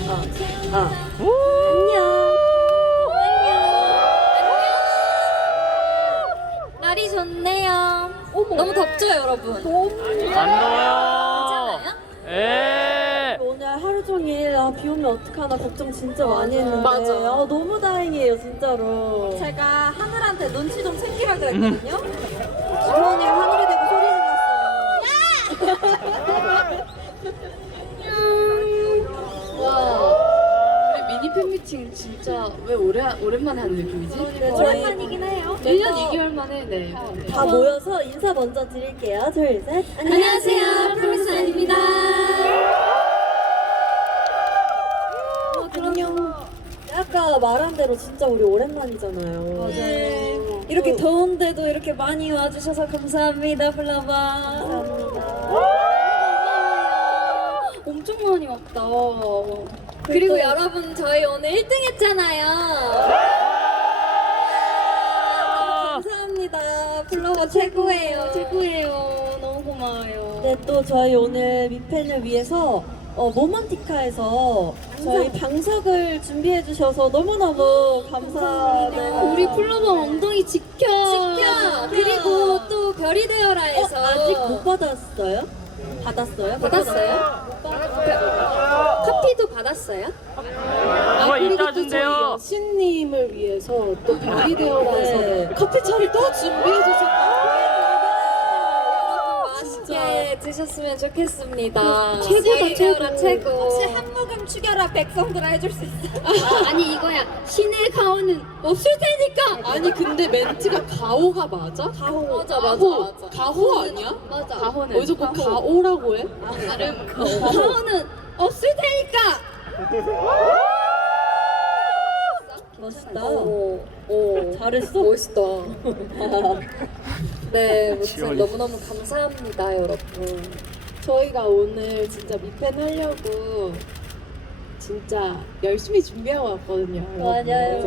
날이 좋네요. 너무 덥죠, 여러분? 안 더워요. 괜찮아요? 예. 오늘 하루 종일 비 오면 어떡하나 걱정 진짜 많이 했는데 맞아. 너무 다행이에요 진짜로. 제가 하늘한테 눈치 좀 챙기라 그랬거든요. 주원이 하늘에 대고 소리 질렀어요. 와, 우리 미니 팬미팅 진짜 왜 오랜만에 하는 느낌이지? 오랜만이긴 해요. 1년 2개월 만에 네. 다 모여서 인사 먼저 드릴게요. 둘, 셋. 안녕하세요, 프로미스 아닙니다. 안녕. 아까 말한 대로 진짜 우리 오랜만이잖아요. 네. 이렇게 더운데도 이렇게 많이 와주셔서 감사합니다, 플라바. 감사합니다. 엄청 많이 왔다. 그리고 여러분, 저희 오늘 1등 했잖아요. 감사합니다. 플라바 최고예요. 최고예요. 너무 고마워요. 네, 또 저희 오늘 미팬을 위해서 모먼티카에서 저희 방석을 준비해 주셔서 너무너무 감사해요. 우리 플로버 엉덩이 지켜. 그리고 또 별이 되어라에서 아직 못 받았어요? 받았어요? 받았어요? 커피도 받았어요? 그거 이따 준대요. 신님을 위해서 또 별이 되어라에서 네. 커피차를 또 준비해주셨다. 맛있게 드셨으면 좋겠습니다. 최고다, 최고. 최고. 혹시 한 모금 축여라 백성들아 해줄 수 있어? 아니 이거야. 신의 가오는 없을 테니까. 아니 근데 멘트가 가오가 맞아? 가호. 맞아 가호 아니야? 맞아. 가호는 왜 자꾸 가오라고 해? 가오는 없을 테니까. 멋있다. 오. 잘했어? 멋있다. 네, 무튼 너무너무 감사합니다, 여러분. 저희가 오늘 진짜 미팬 하려고 진짜 열심히 준비하고 왔거든요. 맞아요.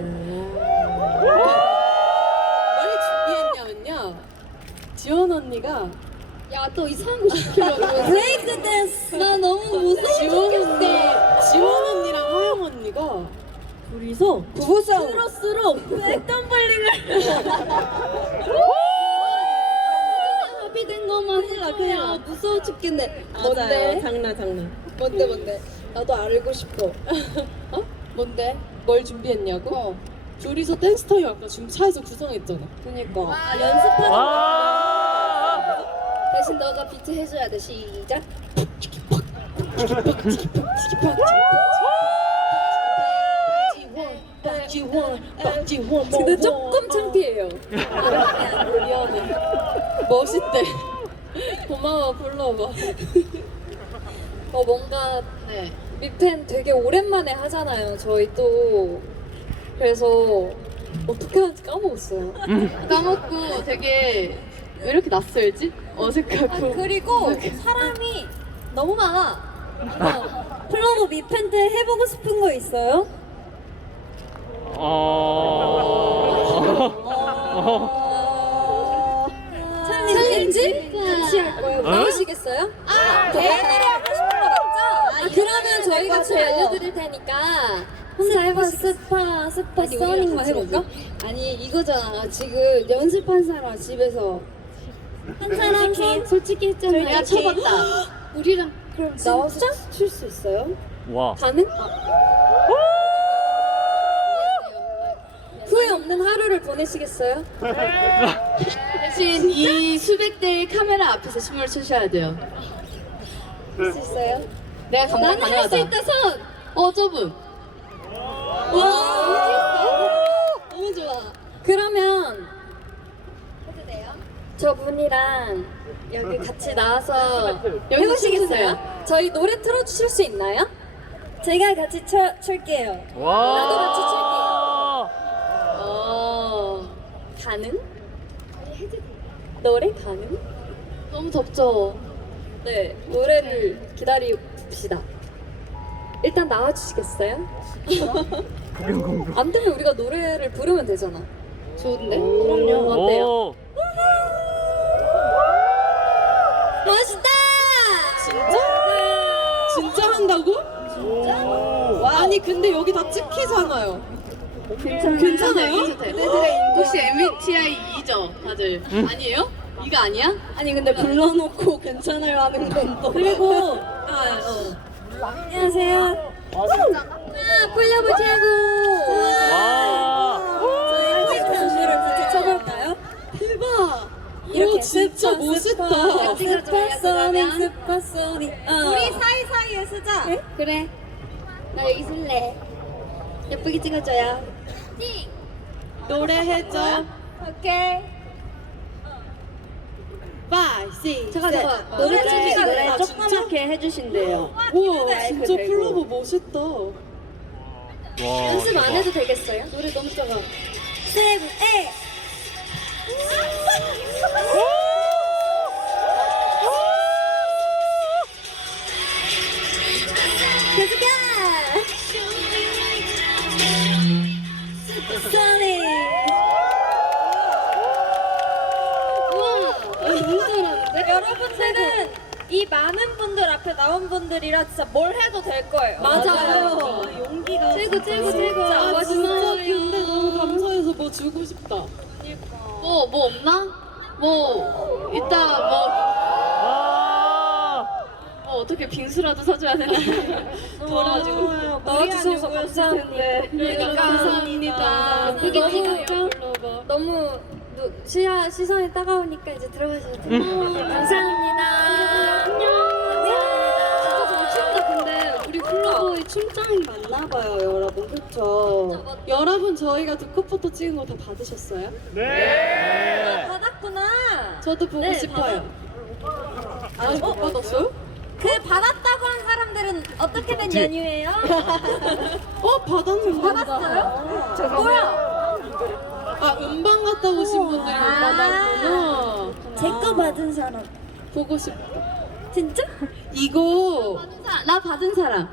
뭘 준비했냐면요. 지원 언니가 야, 또 이상한 거 시키려고. 브레이크 댄스! 나 너무 무서워. 지원 언니랑 화영 언니가 둘이서 부부싸움. 스스로 백덤블링을 합의된 것만 큰일 해라. 나. 무서워 죽겠네. 맞아요. 장난. 뭔데? 나도 알고 싶어. 어? 뭔데? 뭘 준비했냐고? 둘이서 댄스 타임 아까 지금 차에서 구성했잖아. 그니까. 연습하는 와. 대신 너가 비트 해줘야 돼. 시작. 근데 조금 창피해요. 미안해. 멋있대. 고마워, 불러봐. 뭔가 네. 미팬 되게 오랜만에 하잖아요. 저희 또. 그래서 어떻게 하는지 까먹었어요. 까먹고 되게 왜 이렇게 낯설지? 어색하고. 그리고 사람이 너무 많아. 플로버 미팬 때 해보고 싶은 거 있어요? 챌린지? 같이 할 거예요. 나오시겠어요? 개인들이 하고 싶은 거 맞죠? 그러면 저희가 같이 알려드릴 테니까 혼자 해보시겠어요? 스파 아니, 써닝만 우리가 해볼까? 같이 아니 이거잖아. 지금 연습한 사람 집에서 한 사람 손 솔직히 했잖아요. 내가 쳐봤다. 우리랑 그럼 나와서 출 수 있어요? 와. 가능? 후회 없는 하루를 보내시겠어요? 대신 이 수백 대의 카메라 앞에서 춤을 추셔야 돼요. 할 수 있어요? 내가 감당 나는 할 수 가능하다. 있다 손! 저분. 너무 좋아. 그러면 해도 돼요? 저분이랑 여기 같이 나와서 해보시겠어요? 저희 노래 틀어주실 수 있나요? 제가 같이 출게요. 와. 나도 같이 가능? 노래 가능? 너무 덥죠? 네, 노래를 기다립시다. 일단 나와주시겠어요? 안 되면 우리가 노래를 부르면 되잖아. 좋은데? 그럼요. 어때요? 오. 멋있다! 진짜? 진짜 한다고? 진짜? 근데 여기 다 찍히잖아요. 괜찮아요? 혹시 MBTI 2죠, 다들? 아니에요? 이거 아니야? 아니 근데 불러놓고 괜찮아요 하는 건 또. 그리고 안녕하세요. 폴려볼 최고. 저희 팬분들을 같이 쳐볼까요? 대박! 이렇게 오, 진짜 멋있다. 스파소닉 스파소닉. 우리 사이사이에 쓰자. 그래. 나 여기 쓸래. 예쁘게 찍어줘요. 노래해줘. 오케이. 5, 6, 잠깐. 아, 노래 진짜? 준비가 노래 아, 조그맣게 해주신대요. 우와, 진짜 대고. 플로버 멋있다. 연습 안 해도 되겠어요? 노래 너무 작아. 세븐, 에잇. 계속해. 슈퍼소닉. 너무 잘하는데? 여러분들은 이 많은 분들 앞에 나온 분들이라 진짜 뭘 해도 될 거예요. 맞아요. 용기가 최고, 최고, 최고. 아, 와, 진짜 고마워요. 근데 너무 감사해서 뭐 주고 싶다. 뭐 없나? 뭐, 일단 뭐 어떻게 빙수라도 사줘야 되나? 돌아가지고. 나와주셔서 감사한데. 그러니까. 감사합니다. 너무 시선이 따가우니까 이제 들어가셔도 돼요. 감사합니다. 진짜 잘 춘다. 근데 우리 플로보이 춤장이 맞나 봐요, 여러분. 그쵸? 여러분, 저희가 두컷포토 찍은 거 다 받으셨어요? 받았구나. 저도 보고 네, 싶어요. 받았어요? 그 받았다고 한 사람들은 어떻게 된 연유예요? 받았는데. 받았어요? 뭐야? 아, 음방 갔다 오신 분들이 받았구나. 제 거 받은 사람. 보고 싶다. 진짜? 이거 나 받은 사람.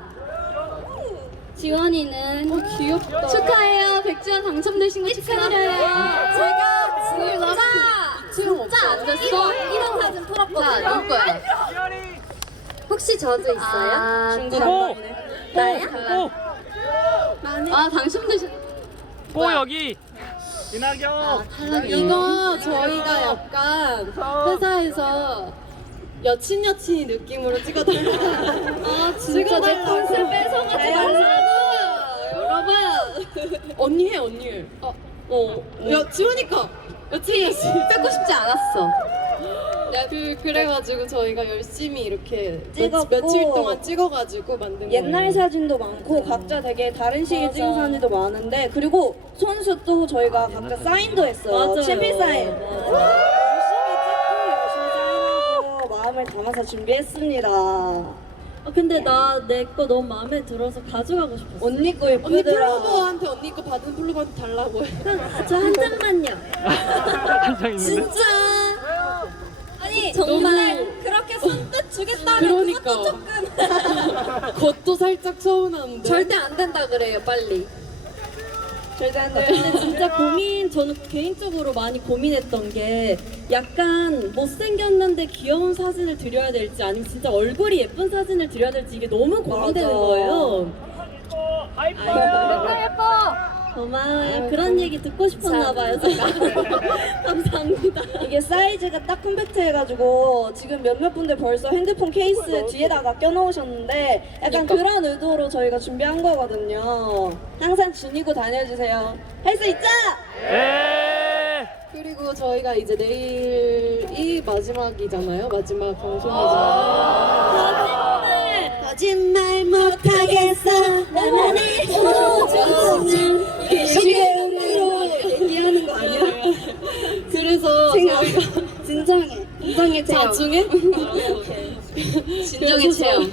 지원이는 귀엽다. 축하해요. 백지원 당첨되신 거 축하드려요. 제가 진짜 안 됐어. 이런 사진 자, 풀었거든요. 누구 거야? 혹시 저도 있어요? 중국 고! 나야? 아, 당첨되신. 고 여기 이낙연. 이거 저희가 약간 회사에서 여친이 느낌으로 찍어달라고. 아, 진짜 내 컨셉 뺏어가지 말라고. 여러분. 언니 해. 야, 지원이가 여친이 뺏고 싶지 않았어. 그래가지고 저희가 열심히 이렇게 찍었고, 며칠 동안 찍어가지고 만든 옛날 거예요. 사진도 많고 각자 되게 다른 시기에 찍은 사진도 많은데 그리고 손수 또 저희가 각자 사인도 했어요. 친필 사인. 열심히 찍고 열심히 사인하고 마음을 담아서 준비했습니다. 근데 나 내 거 너무 마음에 들어서 가져가고 싶었어. 언니 거 언니 예쁘더라. 플로버한테 언니 거 받은 플로버한테 달라고 해. 저 한 장만요. 한장 있는데. 진짜. 아니 정말 그렇게 손뜻 주겠다면 그러니까. 그것도 조금 그것도 살짝 서운한데. 절대 안 된다 그래요, 빨리. 절대 안 돼. 근데 진짜 저는 개인적으로 많이 고민했던 게 약간 못생겼는데 귀여운 사진을 드려야 될지 아니면 진짜 얼굴이 예쁜 사진을 드려야 될지 이게 너무 고민되는 맞아. 거예요. 예뻐. 고마워요. 그런 얘기 듣고 싶었나 봐요, 제가. 감사합니다. 이게 사이즈가 딱 컴팩트해가지고 지금 몇몇 분들 벌써 핸드폰 케이스 뒤에다가 껴놓으셨는데 약간 그런 의도로 저희가 준비한 거거든요. 항상 지니고 다녀주세요. 할 수 있죠? 네. 그리고 저희가 이제 내일이 마지막이잖아요. 마지막 방송이잖아요. 거짓말 못하겠어 나만의 소중한 시계로 얘기하는 거 아니야? 그래서 저희가 진정해 진정해 자중해? 진정의 체험.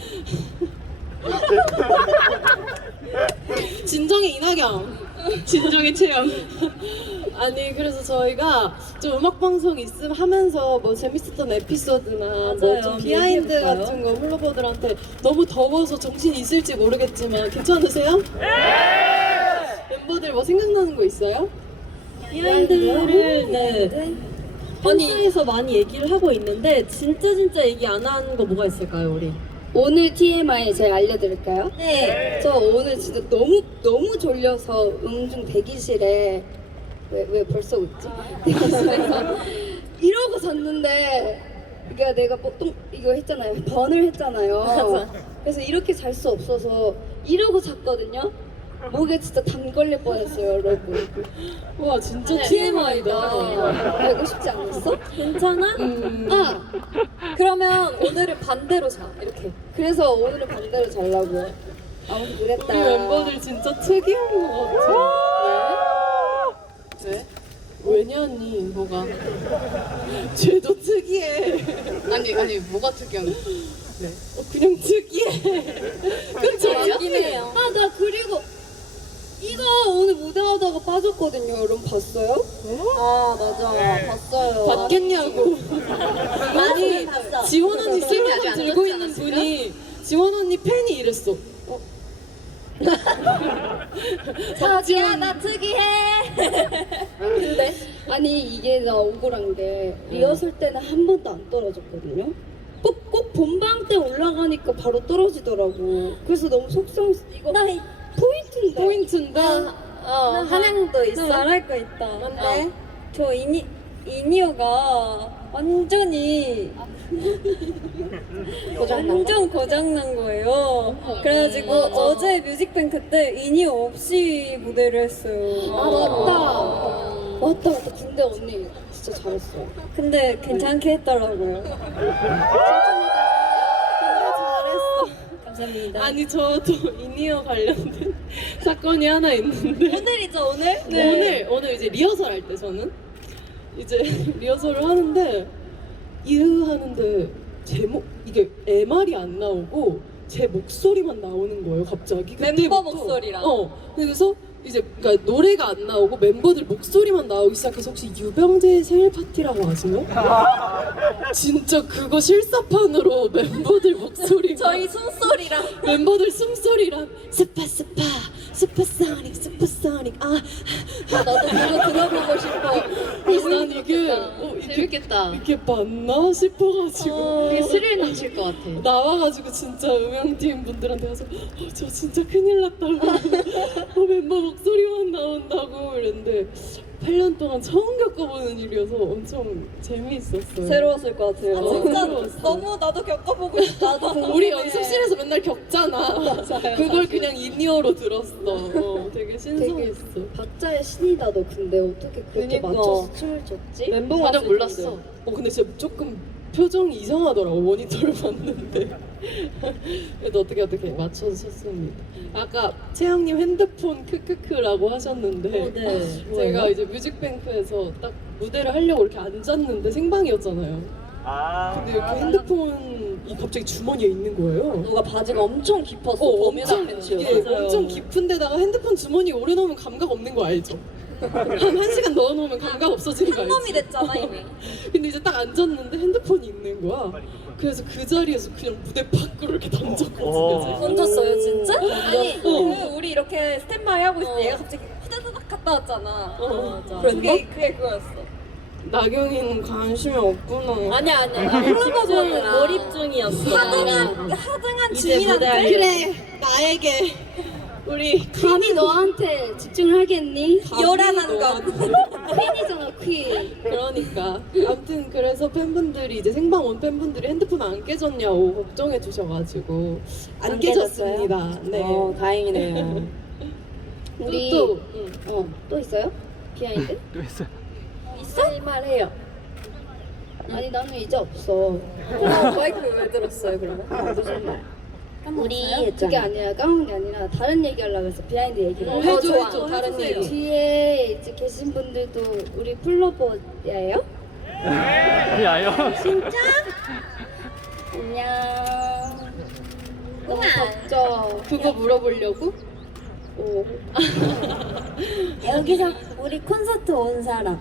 진정의 이낙연. 진정의 체험. 아니 그래서 저희가 좀 음악 방송 있음 하면서 뭐 재밌었던 에피소드나 뭐 맞아요. 좀 비하인드 얘기해볼까요? 같은 거 플로버들한테 너무 더워서 정신이 있을지 모르겠지만 괜찮으세요? 멤버들 뭐 생각나는 거 있어요? 비하인드를 네. 방송에서 많이 얘기를 하고 있는데 진짜 얘기 안 하는 거 뭐가 있을까요, 우리? 오늘 TMI 제가 알려드릴까요? 네. 저 오늘 진짜 너무 졸려서 음중 대기실에 왜 벌써 웃지? 대기실에서 이러고 잤는데 이게 내가 보통 이거 했잖아요. 번을 했잖아요. 맞아. 그래서 이렇게 잘 수 없어서 이러고 잤거든요. 목에 진짜 담 걸릴 뻔했어요, 여러분. 와 진짜 TMI다. 알고 싶지 않았어? 괜찮아? 아, 그러면 오늘은 반대로 자. 이렇게. 그래서 오늘은 반대로 자려고요. 아무튼 그랬다. 우리 멤버들 진짜 특이한 것 같아. 왜? 왜냐니 뭐가? 쟤도 특이해. 아니 뭐가 특이한 거? 그냥 특이해. 그쵸? 맞긴 해요. 아, 나 그리고 이거 오늘 무대하다가 빠졌거든요. 여러분 봤어요? 아 맞아. 봤어요. 받겠냐고. 아니 봤어. 지원 언니 아직 슬로건 안 들고 떴지 있는 않았을까? 분이 지원 언니 팬이 이랬어. 자기야 나 특이해. 근데 아니 이게 나 억울한 게 리허설 때는 한 번도 안 떨어졌거든요. 꼭 본방 때 올라가니까 바로 떨어지더라고. 그래서 너무 속상했어. 이거 포인트인데. 포인트인데. 한양도 있어. 나 말할 거 있다. 뭔데? 저 이니어가 완전히 완전 고장난 거예요. 그래가지고 어제 뮤직뱅크 때 이니어 없이 무대를 했어요. 아 맞다. 근데 언니 진짜 잘했어. 근데 괜찮게 했더라고요. 감사합니다. 아니 저도 이니어 관련된 사건이 하나 있는데. 오늘이죠 오늘? 오늘 이제 리허설 할 때 저는 이제 리허설을 하는데 하는데 제목 이게 MR이 안 나오고 제 목소리만 나오는 거예요 갑자기. 멤버 그때부터. 목소리랑. 그래서 이제 그러니까 노래가 안 나오고 멤버들 목소리만 나오기 시작해서 혹시 유병재의 생일 파티라고 아시나요? 진짜 그거 실사판으로 멤버들 목소리가 저희 숨소리랑. 멤버들 숨소리랑 스파스파 슈퍼소닉 나도 그거 들어보고 싶어. 그래서 난 이게 재밌겠다. 이게 맞나 싶어가지고 되게 스릴 넘칠 것 같아. 나와가지고 진짜 음향팀 분들한테 가서 저 진짜 큰일 났다고 멤버 목소리만 나온다고 이랬는데 8년 동안 처음 겪어보는 일이어서 엄청 재미있었어요. 새로웠을 것 같아요. 진짜 너무 나도 겪어보고 싶다. 나도 우리 연습실에서 맨날 겪잖아. 그걸 그냥 인이어로 들었어. 되게 신선했어. 박자의 신이다 너. 근데 어떻게 그렇게 그니까. 맞춰서 춤을 췄지? 멘붕 전혀 왔을 몰랐어. 텐데. 근데 진짜 조금 표정이 이상하더라고 모니터를 봤는데. 그래도 어떻게 맞춰서 쳤습니다. 아까 채영님 핸드폰 크크크라고 하셨는데 네. 제가 이제 뮤직뱅크에서 딱 무대를 하려고 이렇게 앉았는데 생방이었잖아요. 근데 이렇게 핸드폰이 갑자기 주머니에 있는 거예요. 누가 바지가 엄청 깊었어. 엄청 팬츠였어. 이게 엄청 깊은데다가 핸드폰 주머니 오래 넣으면 감각 없는 거 알죠? 한 시간 넣어놓으면 감각 없어지는 거 알지? 놈이 됐잖아 이미. 근데 이제 딱 앉았는데 핸드폰이 있는 거야. 그래서 그 자리에서 그냥 무대 밖으로 이렇게 던졌거든요. 던졌어요 진짜? 아니 어. 우리 이렇게 스탠바이 하고 있을 때 얘가 갑자기 후다다닥 갔다 왔잖아. 맞아. 그게 그거였어. 나경이는 관심이 없구나. 아니야. 흘러가보느라 몰입 중이었어. 하등한 주민한테. 그래 나에게 우리 감히 너한테 집중을 하겠니? 요란한 것. 퀸이잖아 퀸. 그러니까 아무튼 그래서 팬분들이 이제 생방 온 팬분들이 핸드폰 안 깨졌냐고 걱정해 주셔가지고 안 깨졌습니다. 네. 다행이네요. 우리 또 또 있어요? 비하인드? 또 했어요. 있어? 할 말해요. 아니 나는 이제 없어. 마이크 왜 들었어요 그러면? 무슨 말? 우리 그게 아니라 까먹은 게 아니라 다른 얘기 하려고 해서 비하인드 얘기를. 해줘 다른 얘기. 뒤에 이제 계신 분들도 우리 플로버예요? 야요. 안녕. 너무 덥죠? 그거 물어보려고? 오. 여기서 우리 콘서트 온 사람.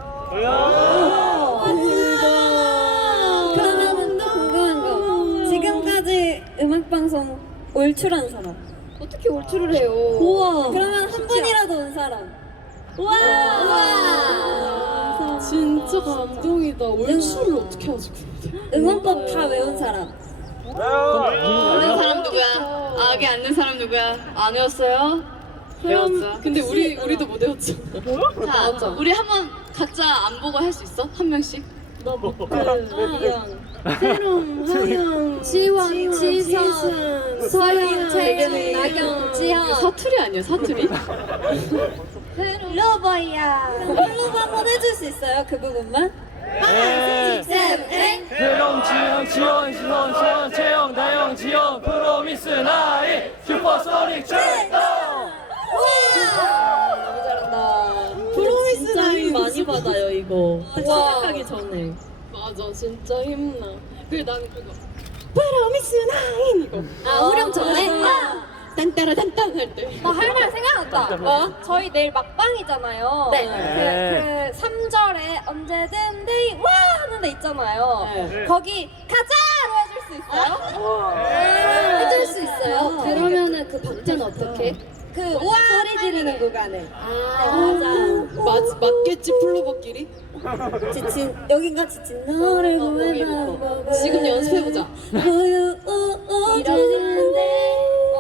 그러면 궁금한 거. 지금까지 음악 방송 올출한 사람. 어떻게 올출을 해요? 우와. 그러면 한 분이라도 온 사람. 우와. 진짜 감동이다. 올출을 어떻게 하지 근데? 응원법 다 외운 사람. 앉는 사람 누구야? 아, 여기 앉는 사람 누구야? 안 외웠어요? 외웠어. 근데 우리도 못 외웠죠. 자, 우리 한번 각자 안 보고 할 수 있어? 한 명씩? 세롱, 하영, 지원, 지선, 서영, 채영, 나경, 지현. 사투리 아니야, 사투리? 러버야. 러버 한번 해줄 수 있어요? 그 부분만? 네. 세롱, 지영, 지원, 시선, 시원, 채영, 나영, 지영, 프로미스 나이, 슈퍼소닉 출동! 너무 잘한다. 프로미스 진짜 힘 많이 받아요 이거. 딱 우와. 시작하기 전에. 맞아, 진짜 힘나. 그래 나는 그거. 프로미스 나인 이거. 아, 후렴 전에? 딴따라 딴딴 할 때. 나 할 말 생각났다. 뭐? 저희 내일 막방이잖아요. 네. 그 3절에 언제든 데이 와 하는 데 있잖아요. 네. 거기 가자로 해줄 수 있어요? 해줄 수 있어요? 그러면은 그 박자는 어떻게? 그 우와 소리 지르는 구간에. 맞아. 맞겠지 플로버끼리? 지친 여긴가 지친 너를 보면 지금 연습해보자. 이러는데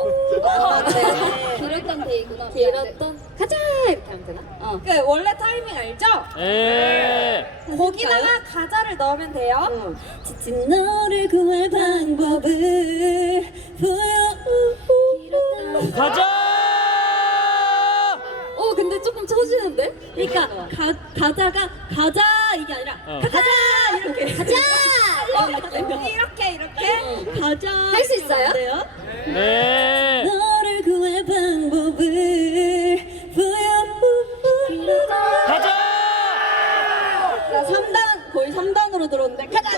길었던 데이구나. 길었던 가자 이렇게 하면 되나? 그 원래 타이밍 알죠? 예. 거기다가 가자를 넣으면 돼요. 지친 너를 구할 방법을 보여. 가자! 근데 조금 처지는데? 그러니까 가자가 가자 이게 아니라 가자 이렇게 가자 이런 느낌. 이렇게 가자. 할 수 있어요? 안 돼요? 네. 너를 구할 방법을 보여. 가자! 나 3단 거의 3단으로 들었는데 가자.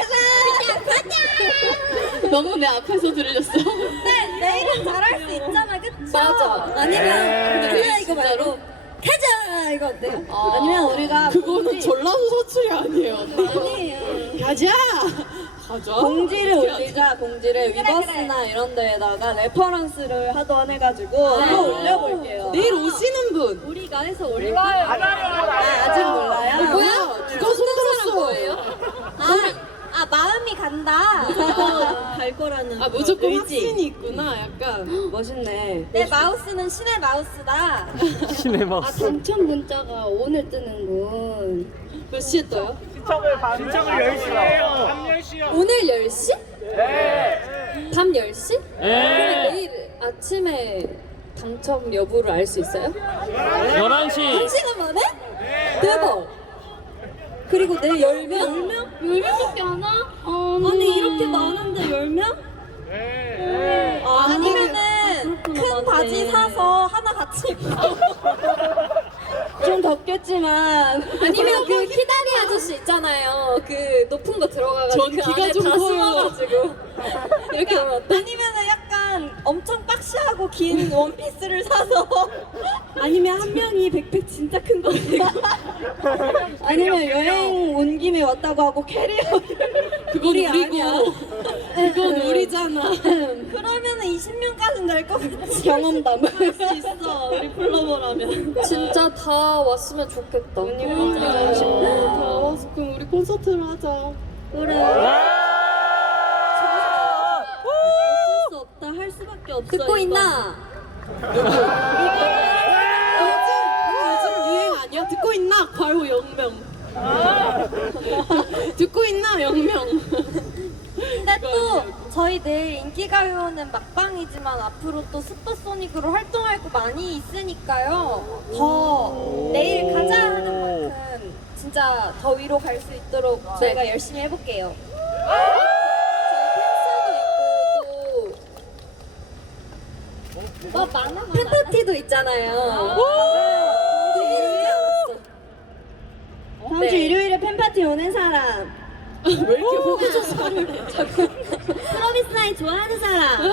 너무 내 앞에서 들렸어. 네, 내일은 잘할 수 있잖아, 그쵸? 맞아. 네. 아니면 가자 이거 말고 가자 이거 어때요? 아니면 우리가 그거는 전라도 사투리 아니에요. 아니에요. 가자. 가자. 공지를 올리자. 공지를 위버스나 이런 데에다가 레퍼런스를 하던 해가지고 또 올려볼게요. 내일 오시는 분. 우리가 해서 올릴까요? 아직 몰라요? 뭐야? 누가 손들었어? 거예요? 마음이 간다. 갈 거라는. 아 무조건 의지. 확신이 있구나. 약간. 멋있네. 내 마우스는 신의 마우스다. 신의 막. 당첨 문자가 오늘 뜨는군. 몇 시에 떠요? 오늘 10시? 네. 밤 10시? 그러면 예. 내일 아침에 당첨 여부를 알 수 있어요? 11시. 1시간 만에? 대박. 그리고 내일 10명? 10명밖에 안 와? 아니 이렇게 많은데 10명? 아니면은 큰 바지 사서 하나 같이 입고 좀 덥겠지만 아니면 그 키다리 아저씨 있잖아요. 그 높은 거 들어가가지고 전 그 키가 안에 좀 다 커요. 숨어가지고 이렇게 하면 어때? 아니면은 약간 엄청 박시하고 긴 원피스를 사서 아니면 한 명이 백팩 진짜 큰 거 들고. 아니면 여행 온 김에 왔다고 하고 캐리어를 그건 우리고. 그건 우리잖아. 그러면은 20명까지는 될 것 같지. 경험담을 할 수 있어. 우리 플로버라면. 진짜 다 왔으면 좋겠다. 다 와서 그럼 우리 콘서트를 하자. 그래. 와! 어쩔 수 없다. 할 수밖에 없어. 듣고 이거. 있나? 요즘 유행 아니야? 듣고 있나? 바로 0명. 듣고 있나? 0명. 근데 또 저희 내일 인기가요는 막방이지만 앞으로 또 슈퍼소닉으로 활동할 거 많이 있으니까요. 더 내일 가자 하는 만큼 진짜 더 위로 갈 수 있도록 저희가 열심히 해볼게요. 저희 팬사도 있고 또 팬파티도 있잖아요. 다음 주 일요일에 팬파티 오는 사람 왜 이렇게 호구조사를 해? 프로미스 나이 좋아하는 사람.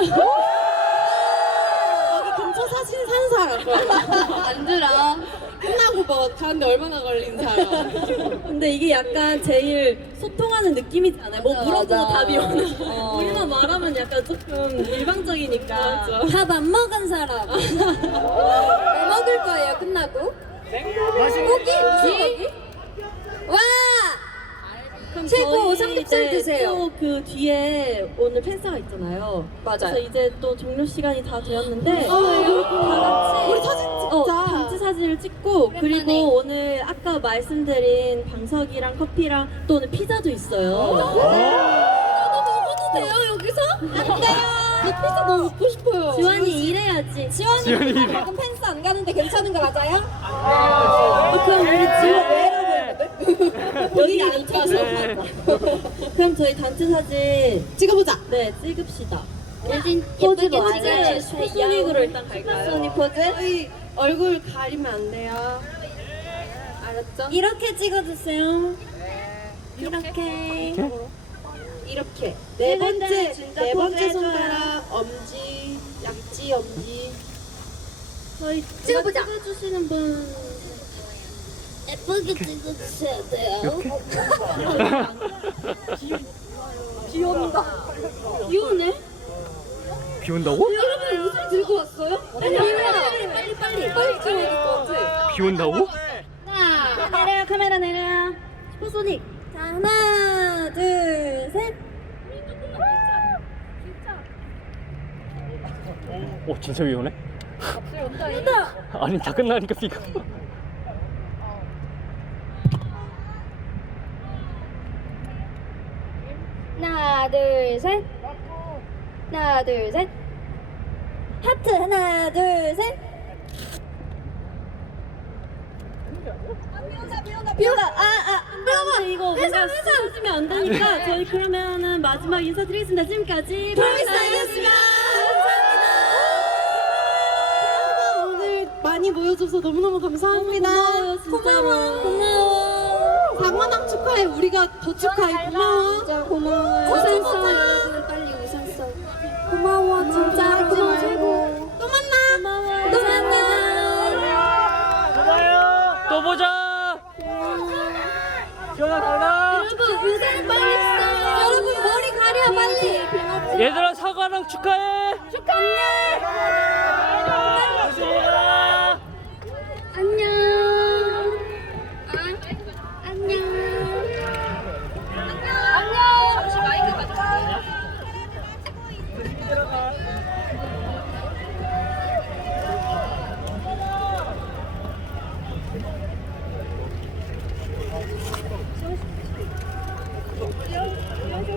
여기 근처 사진 산 사람. 앉으라. 끝나고 뭐 가는데 얼마나 걸린 사람. 근데 이게 약간 제일 소통하는 느낌이지 않아요? 뭐 물어보고 답이 오는. 우리만 말하면 약간 조금 일방적이니까. 밥 안 먹은 사람. 뭐 먹을 거예요 끝나고? 고기? 무슨 고기? 와! 그럼 최고 저희 삼겹살 이제 드세요. 또 그 뒤에 오늘 팬사가 있잖아요. 맞아요. 그래서 이제 또 종료 시간이 다 되었는데 다 같이 우리 사진 찍자. 단체 사진을 찍고 그리고 오늘 아까 말씀드린 방석이랑 커피랑 또 오늘 피자도 있어요. 먹어도 돼요 여기서? 안 돼요. 피자 너무 먹고 싶어요. 지원이 일해야지. 지원이 방금 펜스 안 가는데 괜찮은 거 맞아요? 그럼 우리 지원 여기 안 가서. 그럼 저희 단체 사진 찍어보자. 네 찍읍시다. 포즈 뭐 뭐 찍을지 찍을지 슈퍼소닉으로 일단 갈까요? 소니 포즈? 얼굴 가리면 안 돼요. 알았죠? 이렇게 찍어주세요. 이렇게. 이렇게 네 네 번째 손가락 엄지, 약지 엄지. 저희 찍어보자. 찍어주시는 분 예쁘게 찍어주셔야 돼요. 비 오네? 비 온다고? 여러분 옷을 들고 왔어요? 빨리 찍어야 될것 같아. 비 온다고? 내려요 카메라 내려요. 슈퍼소닉. 자 하나 둘 셋. 오 진짜 비 오네? 아니 다 끝나니까 비가 하나 둘 셋. 하나 둘 셋. 하트 하나 둘 셋. 비 온다. 근데 이거 뭔가 쓰러지면 안 되니까 저희 그러면은 마지막 인사드리겠습니다. 지금까지 프로미스였습니다. 오늘 많이 모여줘서 너무너무 감사합니다. 고마워요 진짜로. 고마워. 100만왕 축하해. 우리가 더 축하해. 고마워. 진짜 고마워요. 우산 써 여러분 빨리 우산 써. 고마워 진짜 고마워 최고. 또 만나. 또 만나. 또 보자 지원아 가라 여러분 우산 빨리 써. 여러분 머리 가려 빨리. 얘들아 사과랑 축하해 안녕.